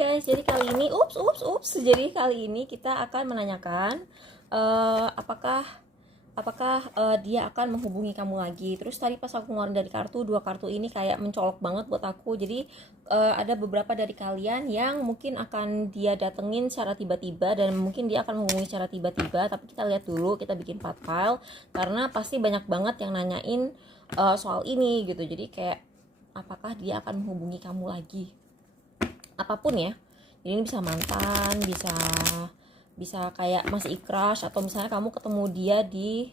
guys, jadi kali ini jadi kali ini kita akan menanyakan apakah dia akan menghubungi kamu lagi. Terus tadi pas aku ngeluarin dari dua kartu ini kayak mencolok banget buat aku. Jadi ada beberapa dari kalian yang mungkin akan dia datengin secara tiba-tiba dan mungkin dia akan menghubungi secara tiba-tiba. Tapi kita lihat dulu, kita bikin 4 file karena pasti banyak banget yang nanyain soal ini gitu. Jadi kayak apakah dia akan menghubungi kamu lagi, apapun ya. Jadi ini bisa mantan, bisa kayak masih crush, atau misalnya kamu ketemu dia di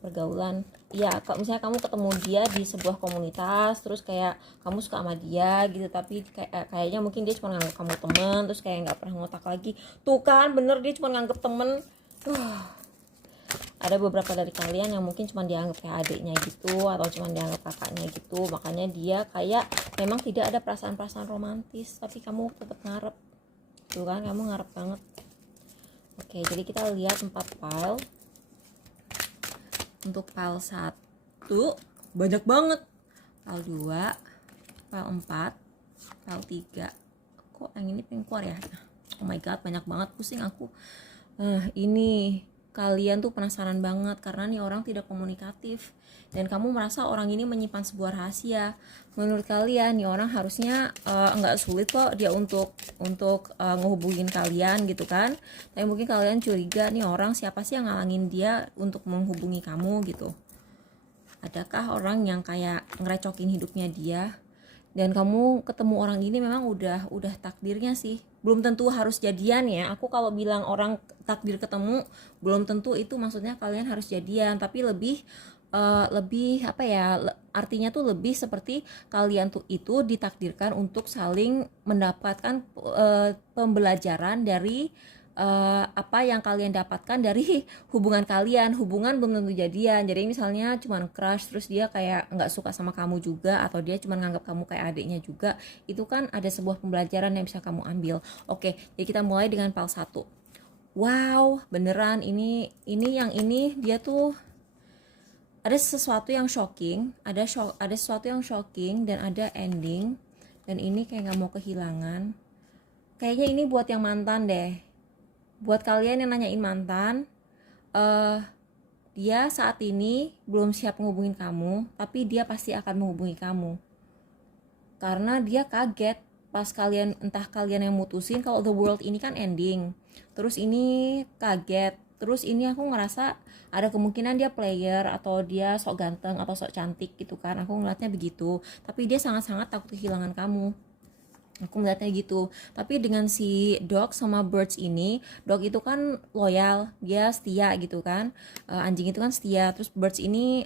pergaulan. Iya, kalau misalnya kamu ketemu dia di sebuah komunitas, terus kayak kamu suka sama dia gitu, tapi kayaknya mungkin dia cuma nganggap kamu temen, terus kayak nggak pernah ngotak lagi. Tuh kan, bener, dia cuma nganggap temen. Ada beberapa dari kalian yang mungkin cuma dianggap kayak adiknya gitu, atau cuma dianggap kakaknya gitu, makanya dia kayak memang tidak ada perasaan-perasaan romantis, tapi kamu tetap ngarep. Tuh kan, kamu ngarep banget. Oke, jadi kita lihat 4 file. Untuk file 1 banyak banget, file 2, file 4, file 3. Kok yang ini pengen keluar ya? Oh my god, banyak banget, pusing aku. Ini kalian tuh penasaran banget karena nih orang tidak komunikatif dan kamu merasa orang ini menyimpan sebuah rahasia. Menurut kalian nih orang harusnya nggak sulit kok dia untuk ngehubungin kalian gitu kan, tapi mungkin kalian curiga nih orang siapa sih yang ngalangin dia untuk menghubungi kamu gitu. Adakah orang yang kayak ngerecokin hidupnya dia? Dan kamu ketemu orang ini memang udah takdirnya sih. Belum tentu harus jadian ya. Aku kalau bilang orang takdir ketemu, belum tentu itu maksudnya kalian harus jadian, tapi lebih apa ya, artinya tuh lebih seperti kalian tuh itu ditakdirkan untuk saling mendapatkan pembelajaran dari apa yang kalian dapatkan dari hubungan kalian. Hubungan belum tentu jadian. Jadi misalnya cuman crush terus dia kayak nggak suka sama kamu juga, atau dia cuman nganggap kamu kayak adiknya juga, itu kan ada sebuah pembelajaran yang bisa kamu ambil. Oke, jadi kita mulai dengan file 1. Wow, beneran ini yang ini dia tuh ada sesuatu yang shocking, ada sesuatu yang shocking dan ada ending, dan ini kayak nggak mau kehilangan. Kayaknya ini buat yang mantan deh. Buat kalian yang nanyain mantan, dia saat ini belum siap menghubungin kamu, tapi dia pasti akan menghubungi kamu. Karena dia kaget pas kalian, entah kalian yang mutusin kalau the world ini kan ending. Terus ini kaget. Terus ini aku ngerasa ada kemungkinan dia player, atau dia sok ganteng atau sok cantik gitu kan. Aku ngeliatnya begitu. Tapi dia sangat-sangat takut kehilangan kamu. Aku melihatnya gitu. Tapi dengan si dog sama birds ini, dog itu kan loyal, dia setia gitu kan. Anjing itu kan setia. Terus birds ini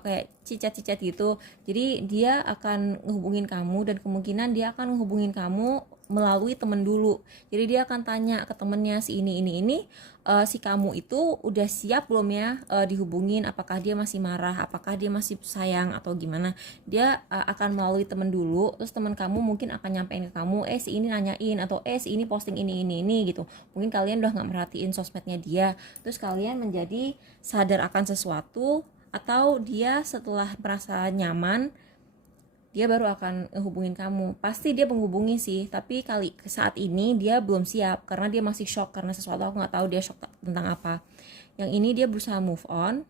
kayak cicat-cicat gitu. Jadi dia akan ngehubungin kamu, dan kemungkinan dia akan ngehubungin kamu melalui temen dulu. Jadi dia akan tanya ke temennya si ini si kamu itu udah siap belum ya dihubungin, apakah dia masih marah, apakah dia masih sayang atau gimana. Dia akan melalui temen dulu, terus temen kamu mungkin akan nyampein ke kamu, si ini nanyain, atau si ini posting ini gitu. Mungkin kalian udah nggak merhatiin sosmednya dia, terus kalian menjadi sadar akan sesuatu, atau dia setelah merasa nyaman dia baru akan hubungin kamu. Pasti dia menghubungi sih, tapi kali saat ini dia belum siap karena dia masih shock karena sesuatu. Aku nggak tahu dia shock tentang apa. Yang ini dia berusaha move on,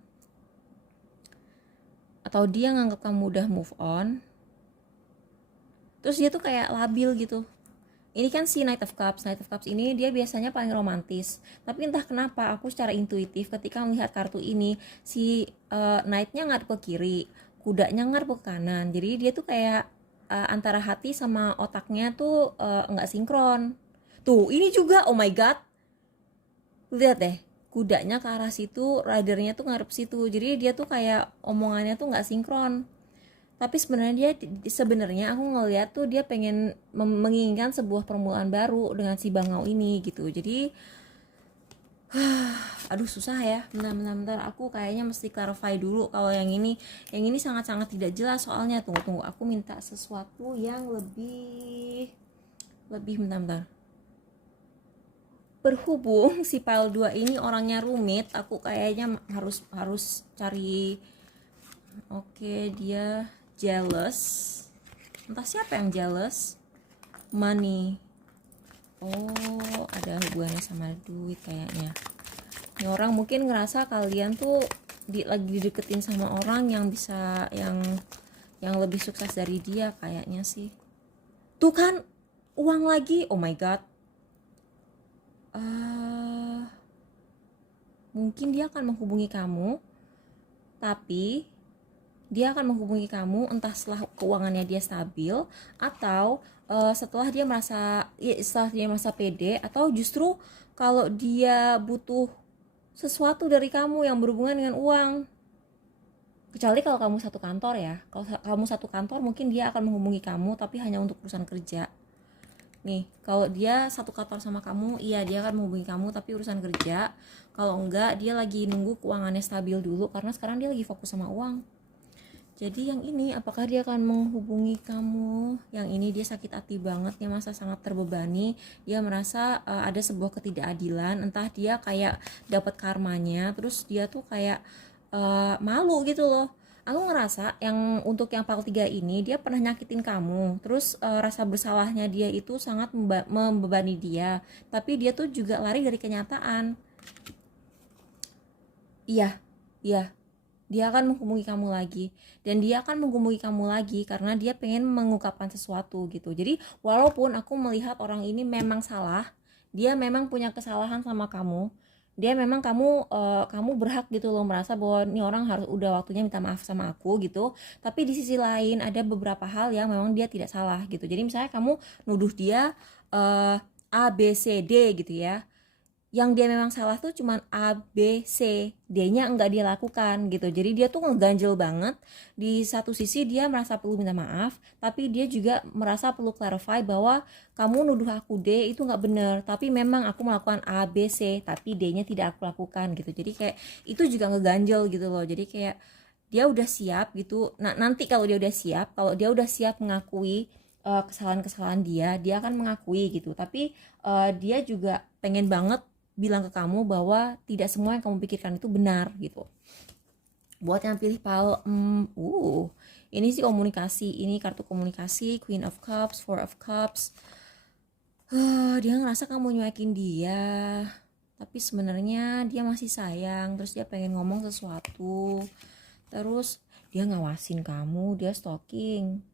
atau dia nganggap kamu udah move on, terus dia tuh kayak labil gitu. Ini kan si Knight of Cups ini dia biasanya paling romantis, tapi entah kenapa aku secara intuitif ketika melihat kartu ini, si Knight-nya ngadep ke kiri, kudanya ngadep ke kanan. Jadi dia tuh kayak antara hati sama otaknya tuh nggak sinkron. Tuh ini juga, oh my god, lihat deh, kudanya ke arah situ, ridernya tuh ngadep situ. Jadi dia tuh kayak omongannya tuh nggak sinkron. Tapi sebenarnya aku ngeliat tuh dia pengen menginginkan sebuah permulaan baru dengan si bangau ini gitu. Jadi aduh susah ya. Bentar, aku kayaknya mesti clarify dulu. Kalau yang ini sangat-sangat tidak jelas soalnya. Tunggu, aku minta sesuatu yang lebih bentar. Berhubung si file 2 ini orangnya rumit, aku kayaknya harus cari. Oke, dia jealous. Entah siapa yang jealous. money. Oh, ada hubungannya sama duit kayaknya. Ini orang mungkin ngerasa kalian tuh lagi dideketin sama orang yang bisa yang lebih sukses dari dia kayaknya sih. Tuh kan, uang lagi. Oh my god. Mungkin dia akan menghubungi kamu, tapi dia akan menghubungi kamu entah setelah keuangannya dia stabil, atau setelah dia merasa pede, atau justru kalau dia butuh sesuatu dari kamu yang berhubungan dengan uang. Kecuali kalau kamu satu kantor ya. Kalau kamu satu kantor mungkin dia akan menghubungi kamu tapi hanya untuk urusan kerja. Nih, kalau dia satu kantor sama kamu, iya dia akan menghubungi kamu tapi urusan kerja. Kalau enggak, dia lagi nunggu keuangannya stabil dulu karena sekarang dia lagi fokus sama uang. Jadi yang ini, apakah dia akan menghubungi kamu? Yang ini dia sakit hati banget, dia merasa sangat terbebani. Dia merasa ada sebuah ketidakadilan, entah dia kayak dapat karmanya, terus dia tuh kayak malu gitu loh. Aku ngerasa yang untuk yang part 3 ini dia pernah nyakitin kamu, terus rasa bersalahnya dia itu sangat membebani dia, tapi dia tuh juga lari dari kenyataan. Iya, iya, dia akan menghubungi kamu lagi, dan dia akan menghubungi kamu lagi karena dia pengen mengungkapkan sesuatu gitu. Jadi walaupun aku melihat orang ini memang salah, dia memang punya kesalahan sama kamu, dia memang kamu berhak gitu loh merasa bahwa ini orang harus udah waktunya minta maaf sama aku gitu. Tapi di sisi lain ada beberapa hal yang memang dia tidak salah gitu. Jadi misalnya kamu nuduh dia A B C D gitu ya, yang dia memang salah tuh cuman A, B, C, D-nya enggak dia lakukan gitu. Jadi dia tuh ngeganjel banget. Di satu sisi dia merasa perlu minta maaf, tapi dia juga merasa perlu clarify bahwa kamu nuduh aku D itu enggak benar, tapi memang aku melakukan A, B, C, tapi D-nya tidak aku lakukan gitu. Jadi kayak itu juga ngeganjel gitu loh. Jadi kayak dia udah siap gitu. Nah, nanti kalau dia udah siap mengakui kesalahan-kesalahan dia akan mengakui gitu. Tapi dia juga pengen banget bilang ke kamu bahwa tidak semua yang kamu pikirkan itu benar gitu. Buat yang pilih ini sih komunikasi, ini kartu komunikasi, Queen of Cups, Four of Cups. Dia ngerasa kamu nyuekin dia, tapi sebenarnya dia masih sayang, terus dia pengen ngomong sesuatu, terus dia ngawasin kamu, dia stalking,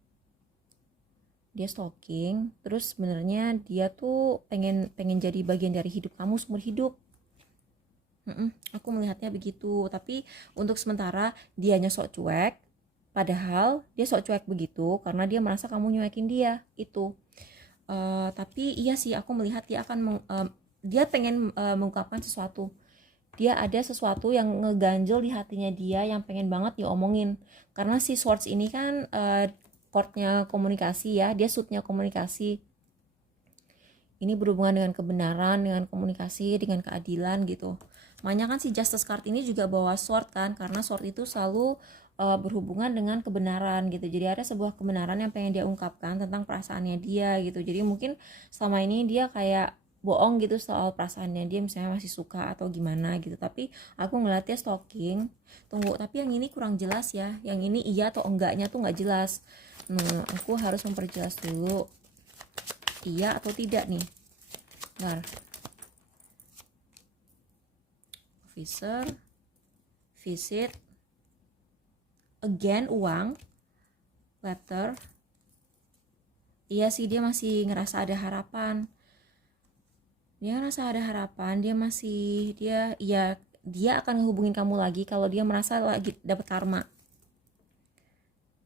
terus sebenarnya dia tuh pengen jadi bagian dari hidup kamu seumur hidup. Aku melihatnya begitu. Tapi untuk sementara dianya sok cuek, padahal dia sok cuek begitu karena dia merasa kamu nyuekin dia itu. Tapi iya sih, aku melihat dia akan dia pengen mengungkapkan sesuatu. Dia ada sesuatu yang ngeganjel di hatinya dia yang pengen banget diomongin. Karena si Swords ini kan chordnya komunikasi ya, dia suitnya komunikasi. Ini berhubungan dengan kebenaran, dengan komunikasi, dengan keadilan gitu. Makanya kan si Justice card ini juga bawa sword kan, karena sword itu selalu berhubungan dengan kebenaran gitu. Jadi ada sebuah kebenaran yang pengen dia ungkapkan tentang perasaannya dia gitu. Jadi mungkin selama ini dia kayak bohong gitu soal perasaannya dia, misalnya masih suka atau gimana gitu. Tapi aku ngeliatnya stalking. Tunggu, tapi yang ini kurang jelas ya. Yang ini iya atau enggaknya tuh nggak jelas. Nah, aku harus memperjelas dulu iya atau tidak nih. Bentar. Officer, visit, again uang, letter. Iya sih, dia masih ngerasa ada harapan. Dia akan ngehubungin kamu lagi kalau dia merasa lagi dapat karma.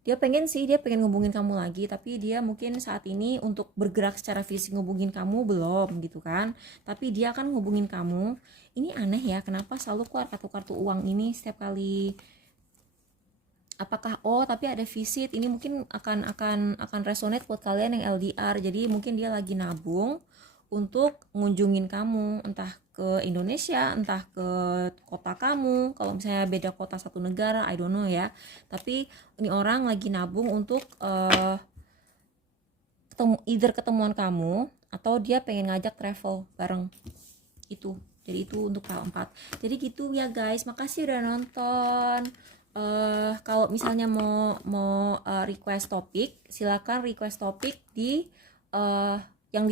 Dia pengen ngubungin kamu lagi, tapi dia mungkin saat ini untuk bergerak secara fisik ngubungin kamu belum gitu kan. Tapi dia akan ngubungin kamu. Ini aneh ya, kenapa selalu keluar kartu-kartu uang ini setiap kali. Apakah tapi ada visit, ini mungkin akan resonate buat kalian yang LDR. Jadi mungkin dia lagi nabung untuk ngunjungin kamu, entah ke Indonesia, entah ke kota kamu. Kalau misalnya beda kota satu negara, I don't know ya. Tapi ini orang lagi nabung untuk ketemuan kamu, atau dia pengen ngajak travel bareng itu. Jadi itu untuk tahap 4. Jadi gitu ya guys, makasih udah nonton. Kalau misalnya mau request topik, silakan request topik di yang di